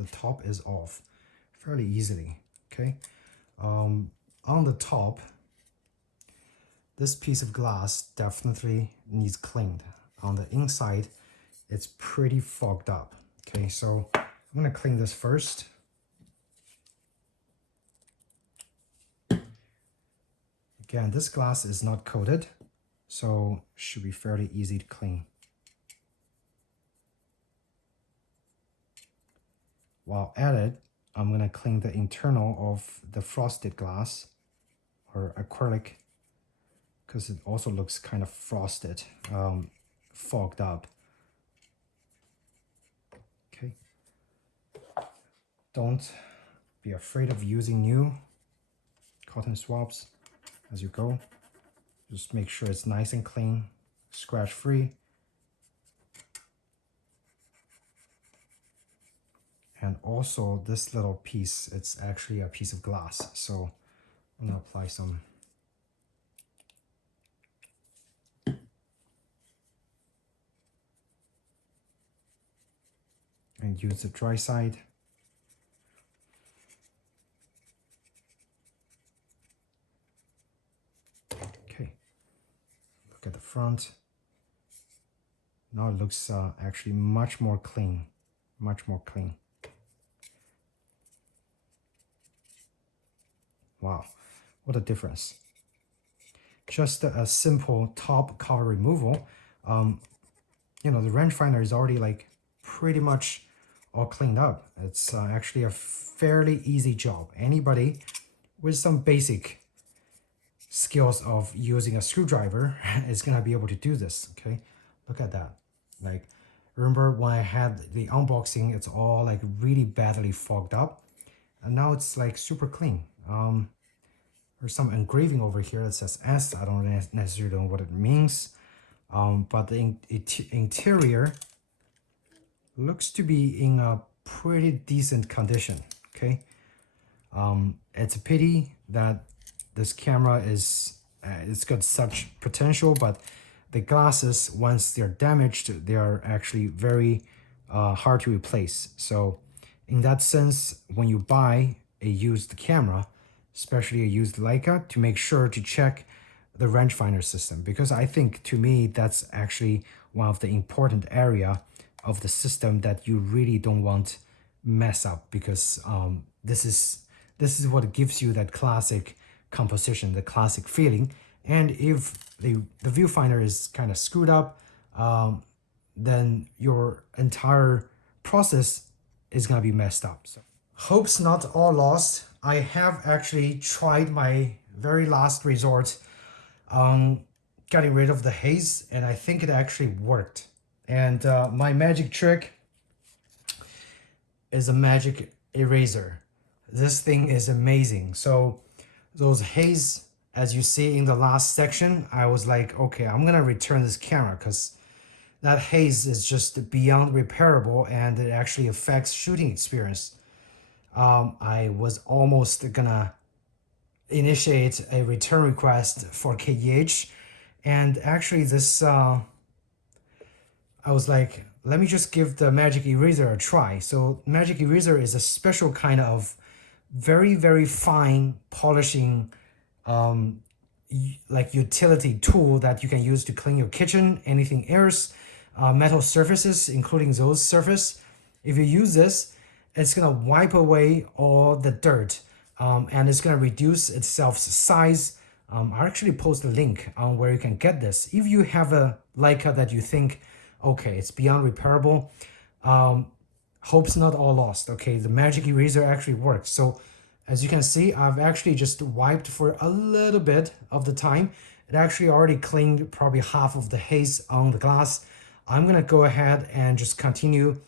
the top is off fairly easily, okay? On the top, this piece of glass definitely needs cleaned. On the inside, it's pretty fogged up, okay? So I'm gonna clean this first. Again, this glass is not coated, so should be fairly easy to clean. While at it, I'm going to clean the internal of the frosted glass or acrylic because it also looks kind of frosted, fogged up. Okay. Don't be afraid of using new cotton swabs as you go. Just make sure it's nice and clean, scratch free. And also this little piece, it's actually a piece of glass. So I'm gonna apply some. And use the dry side. Okay, look at the front. Now it looks actually much more clean, much more clean. Wow, what a difference. Just a simple top cover removal. You know, the rangefinder is already like pretty much all cleaned up. It's actually a fairly easy job. Anybody with some basic skills of using a screwdriver is gonna be able to do this, okay? Look at that. Like, remember when I had the unboxing, it's all like really badly fogged up. And now it's like super clean. There's some engraving over here that says S. I don't necessarily know what it means. But the interior looks to be in a pretty decent condition, okay? It's a pity that this camera is, it's got such potential, but the glasses, once they're damaged, they are actually very hard to replace. So in that sense, when you buy a used camera, especially a used Leica, to make sure to check the rangefinder system, because I think to me that's actually one of the important area of the system that you really don't want mess up, because this is what gives you that classic composition, the classic feeling. And if the viewfinder is kind of screwed up, then your entire process is gonna be messed up. So hope's not all lost. I have actually tried my very last resort on getting rid of the haze, and I think it actually worked. And my magic trick is a magic eraser. This thing is amazing. So those haze, as you see in the last section, I was like, okay, I'm gonna return this camera because that haze is just beyond repairable and it actually affects shooting experience. I was almost gonna initiate a return request for KEH, and actually this I was like, let me just give the magic eraser a try. So magic eraser is a special kind of very fine polishing like utility tool that you can use to clean your kitchen, anything else, metal surfaces, including those surfaces. If you use this, it's gonna wipe away all the dirt, and it's gonna reduce itself's size. I'll actually post a link on where you can get this. If you have a Leica that you think, okay, it's beyond repairable, hope's not all lost, okay? The magic eraser actually works. So as you can see, I've actually just wiped for a little bit of the time. It actually already cleaned probably half of the haze on the glass. I'm gonna go ahead and just continue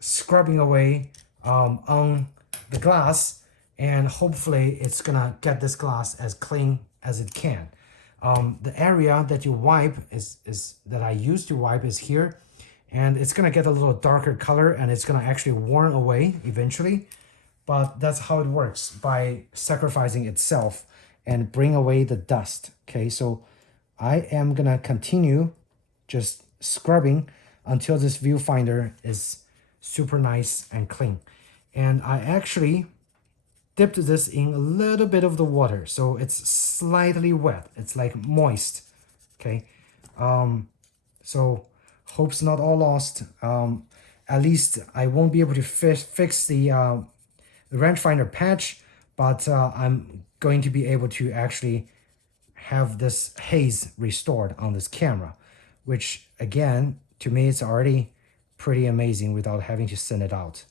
scrubbing away on the glass, and hopefully it's gonna get this glass as clean as it can. The area that you wipe is that I used to wipe is here, and it's gonna get a little darker color and it's gonna actually worn away eventually. But that's how it works, by sacrificing itself and bring away the dust. Okay, so I am gonna continue just scrubbing until this viewfinder is super nice and clean. And I actually dipped this in a little bit of the water, so it's slightly wet. It's like moist, okay? So hope's not all lost. At least I won't be able to fix the rangefinder patch, but I'm going to be able to actually have this haze restored on this camera, which again, to me, it's already pretty amazing without having to send it out.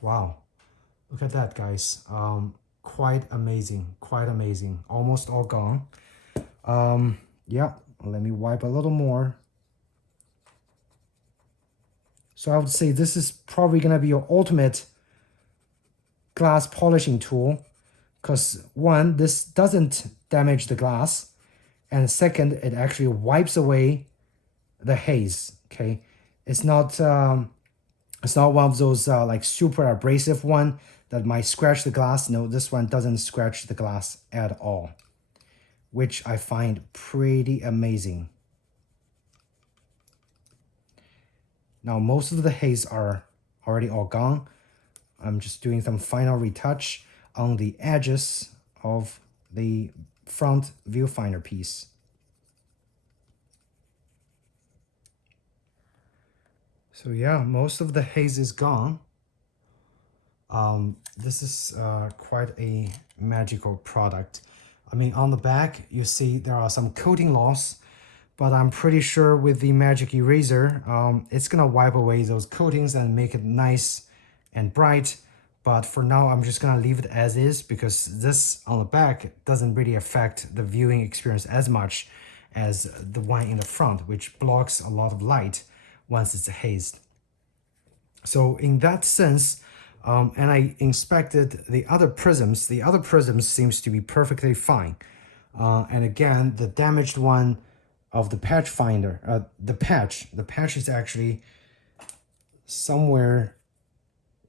Wow, look at that, guys. Quite amazing, quite amazing. Almost all gone. Yeah, let me wipe a little more. So I would say this is probably gonna be your ultimate glass polishing tool, because one, this doesn't damage the glass, and second, it actually wipes away the haze. Okay, it's not one of those like super abrasive one that might scratch the glass. No, this one doesn't scratch the glass at all, which I find pretty amazing. Now most of the haze are already all gone. I'm just doing some final retouch on the edges of the front viewfinder piece. So yeah, most of the haze is gone. This is quite a magical product. I mean, on the back, you see there are some coating loss, but I'm pretty sure with the magic eraser, it's gonna wipe away those coatings and make it nice and bright. But for now, I'm just gonna leave it as is, because this on the back doesn't really affect the viewing experience as much as the one in the front, which blocks a lot of light once it's hazed. So in that sense, and I inspected the other prisms. The other prisms seems to be perfectly fine. And again, the damaged one of the patch finder, the patch is actually somewhere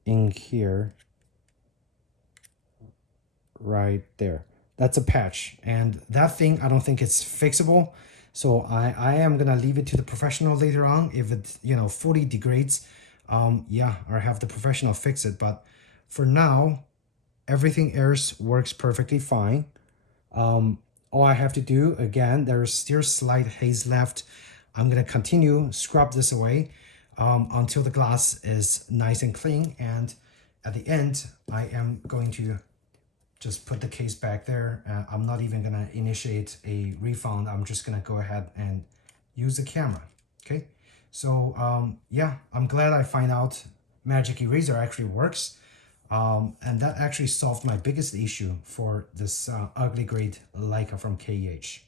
in here, right there. That's a patch, and that thing, I don't think it's fixable. So I am gonna leave it to the professional later on. If it, you know, fully degrades, yeah, or have the professional fix it. But for now, everything else works perfectly fine. All I have to do, again, there's still slight haze left. I'm gonna continue scrub this away until the glass is nice and clean. And at the end, I am going to just put the case back there. I'm not even gonna initiate a refund. I'm just gonna go ahead and use the camera, okay? So yeah, I'm glad I find out Magic Eraser actually works. And that actually solved my biggest issue for this ugly grade Leica from KEH.